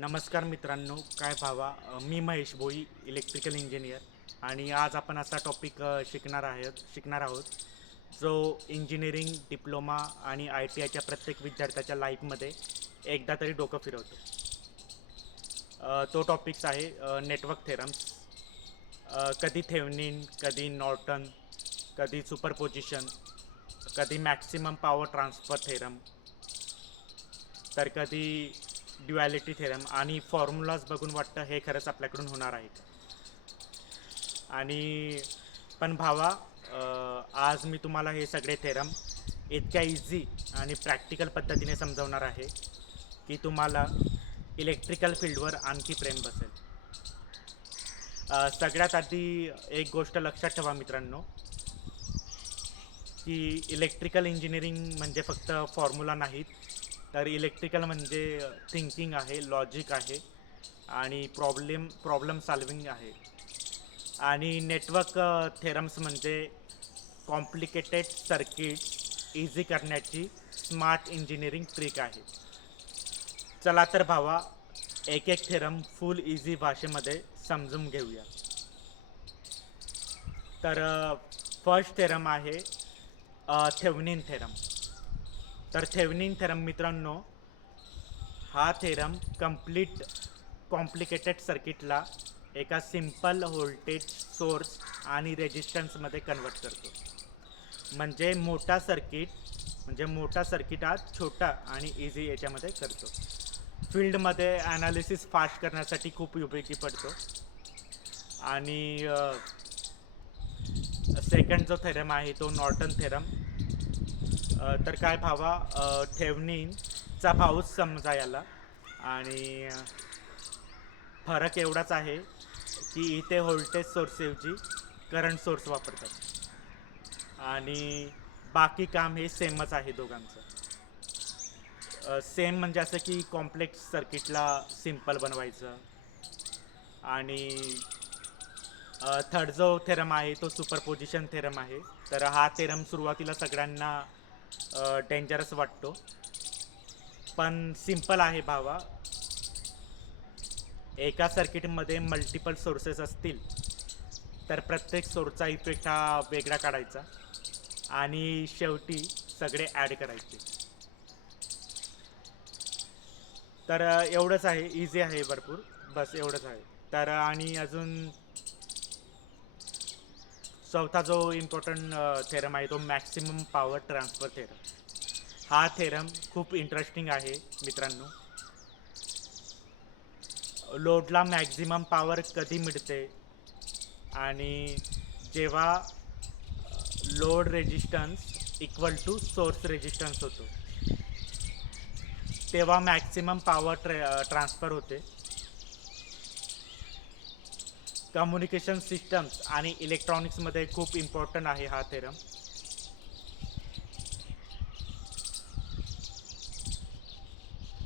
नमस्कार मित्रांनो, काय भावा. मी महेश भोई, इलेक्ट्रिकल इंजिनियर. आणि आज आपण असा टॉपिक शिकणार आहोत जो इंजिनिअरिंग डिप्लोमा आणि आय टी आयच्या प्रत्येक विद्यार्थ्याच्या लाईफमध्ये एकदा तरी डोकं फिरवतो. तो टॉपिक्स आहे नेटवर्क थेरम्स. कधी थेव्हनिन, कधी नॉर्टन, कधी सुपरपोजिशन, कधी मॅक्सिमम पॉवर ट्रान्सफर थेरम, तर कधी ड्युॲलिटी थेरम. आणि फॉर्म्युलाज बघून वाटतं हे खरंच आपल्याकडून होणार आहे का. आणि पण भावा, आज मी तुम्हाला हे सगळे थेरम इतक्या इझी आणि प्रॅक्टिकल पद्धतीने समजवणार आहे की तुम्हाला इलेक्ट्रिकल फील्डवर आणखी प्रेम बसेल. सगळ्यात आधी एक गोष्ट लक्षात ठेवा मित्रांनो, की इलेक्ट्रिकल इंजिनिअरिंग म्हणजे फक्त फॉर्म्युला नाहीत, तर इलेक्ट्रिकल म्हणजे थिंकिंग आहे, लॉजिक आहे आणि प्रॉब्लेम सॉल्विंग आहे. आणि नेटवर्क थेरम्स म्हणजे कॉम्प्लिकेटेड सर्किट्स इझी करण्याची स्मार्ट इंजिनिअरिंग ट्रिक आहे. चला तर भावा, एक एक थेरम फुल इझी भाषेमध्ये समजून घेऊया. तर फर्स्ट थेरम आहे थेव्हनिन थेरम. तर थेव्हनिन थेरम मित्रांनो, हा थेरम कॉम्प्लिकेटेड सर्किटला एका सिंपल व्होल्टेज सोर्स आणि रेजिस्टन्समध्ये कन्वर्ट करतो. म्हणजे मोठा सर्किट आज छोटा आणि इझी याच्यामध्ये करतो. फील्डमध्ये ॲनालिसिस फास्ट करण्यासाठी खूप उपयोगी पडतो. आणि सेकंड जो थेरम आहे तो नॉर्टन थेरम. तर काय भावा, थेव्हनिनचा भाऊच समजा याला. आणि फरक एवढाच आहे की इथे व्होल्टेज सोर्सऐवजी करंट सोर्स वापरतात. आणि बाकी काम हे सेमच आहे दोघांचं. सेम म्हणजे असं की कॉम्प्लेक्स सर्किटला सिम्पल बनवायचं. आणि थर्ड जो थेरम आहे तो सुपरपोजिशन थेरम आहे. तर हा थेरम सुरुवातीला सगळ्यांना डेंजरस वाटतो, पण सिम्पल आहे भावा. एका सर्किटमध्ये मल्टिपल सोर्सेस असतील तर प्रत्येक सोर्सचा इफेक्ट हा वेगळा काढायचा आणि शेवटी सगळे ॲड करायचे. तर एवढंच आहे, इझी आहे भरपूर. बस एवढंच आहे. तर आणि अजून चौथा जो इम्पॉर्टंट थेरम आहे तो मॅक्सिमम पॉवर ट्रान्सफर थेरम. हा थेरम खूप इंटरेस्टिंग आहे मित्रांनो. लोडला मॅक्झिमम पॉवर कधी मिळते आणि जेव्हा load resistance equal to source resistance होतो, तेव्हा मॅक्सिमम पॉवर ट्रान्सफर होते. कम्युनिकेशन सिस्टम्स आणि इलेक्ट्रॉनिक्समध्ये खूप इम्पॉर्टंट आहे हा थेरम.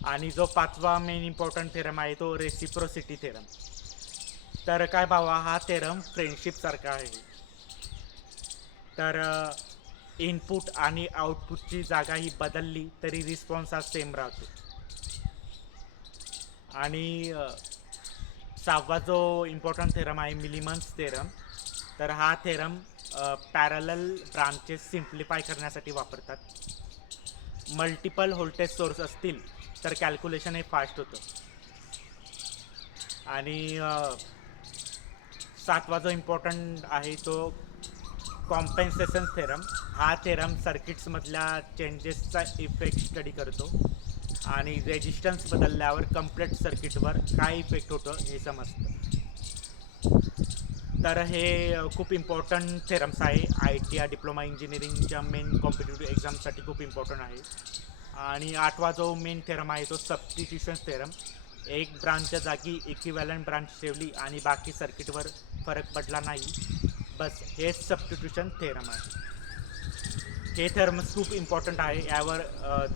आणि जो पाचवा मेन इम्पॉर्टंट थेरम आहे तो रेसिप्रोसिटी थेरम. तर काय भावा, हा थेरम फ्रेंडशिपसारखा आहे. तर इनपुट आणि आउटपुटची जागा ही बदलली तरी रिस्पॉन्स हा सेम राहतो. आणि सहावा जो इम्पॉर्टंट थेरम आहे मिलीमन्स थेरम. तर हा थेरम पॅरलल ब्रांचेस सिम्प्लिफाय करण्यासाठी वापरतात. मल्टिपल व्होल्टेज सोर्स असतील तर कॅल्क्युलेशन हे फास्ट होतं. आणि सातवा जो इम्पॉर्टंट आहे तो कॉम्पेन्सेशन थेरम. हा थेरम सर्किट्समधल्या चेंजेसचा इफेक्ट स्टडी करतो आणि रेजिस्टन्स बदलल्यावर कम्प्लीट सर्किटवर काय इफेक्ट होतं हे समजतं. तर हे खूप इम्पॉर्टंट थेरम्स आहे. आय टी आय डिप्लोमा इंजिनिअरिंगच्या मेन कॉम्पिटेटिव्ह एक्झामसाठी खूप इम्पॉर्टंट आहे. आणि आठवा जो मेन थेरम आहे तो सबस्टिट्यूशन थेरम. एक ब्रांचच्या जागी इक्विव्हॅलंट ब्रांच ठेवली आणि बाकी सर्किटवर फरक पडला नाही, बस हेच सबस्टिट्यूशन थेरम आहे. हे थेरम्स खूप इम्पॉर्टंट आहे. यावर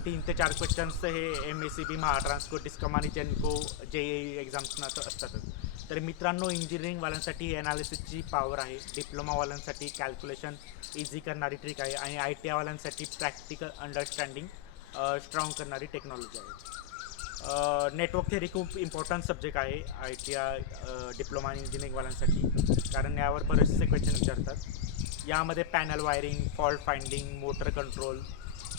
3 ते 4 क्वेश्चन्स हे MSCB, महाट्रान्सको, डिस्कम आणि जेनको JEE एक्झाम्सना असतातच. तर मित्रांनो, इंजिनिअरिंगवाल्यांसाठी ॲनालिसिसची पॉवर आहे, डिप्लोमावाल्यांसाठी कॅल्क्युलेशन इझी करणारी ट्रिक आहे आणि ITI वाल्यांसाठी प्रॅक्टिकल अंडरस्टँडिंग स्ट्रॉंग करणारी टेक्नॉलॉजी आहे. नेटवर्क थेरी खूप इम्पॉर्टंट सब्जेक्ट आहे आय टी आय डिप्लोमा आणि इंजिनिअरिंगवाल्यांसाठी, कारण यावर बरेचसे क्वेश्चन विचारतात. यामध्ये panel wiring, fault finding, motor control,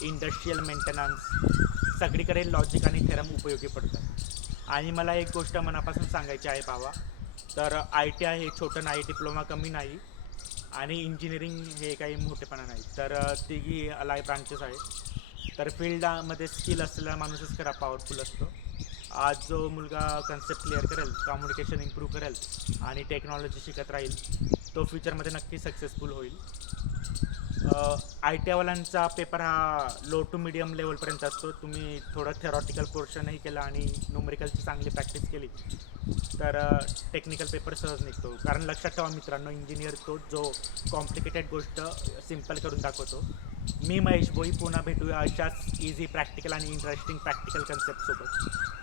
industrial maintenance सगळीकडे लॉजिक आणि थेरम उपयोगी पडतात. आणि मला एक गोष्ट मनापासून सांगायची आहे भावा, तर आय टी आय हे छोटं नाही, डिप्लोमा कमी नाही आणि इंजिनिअरिंग हे काही मोठेपणा नाही. तर तिघी अलाय ब्रांचेस आहेत. तर फील्डमध्ये स्किल असलेला माणूसच खरा पॉवरफुल असतो. आज जो मुलगा कन्सेप्ट क्लिअर करेल, कम्युनिकेशन इम्प्रूव्ह करेल आणि टेक्नॉलॉजी शिकत राहील, तो फ्युचरमध्ये नक्की सक्सेसफुल होईल. आय टी आयवाल्यांचा पेपर हा लो टू मिडियम लेवलपर्यंत असतो. तुम्ही थोडं थेरॉटिकल पोर्शनही केलं आणि न्यूमरिकलची चांगली प्रॅक्टिस केली तर टेक्निकल पेपर सहज निघतो. कारण लक्षात ठेवा मित्रांनो, इंजिनियर तो जो कॉम्प्लिकेटेड गोष्ट सिम्पल करून दाखवतो. मी महेश भोई, पुन्हा भेटूया अशाच इझी प्रॅक्टिकल आणि इंटरेस्टिंग प्रॅक्टिकल कन्सेप्टसोबत.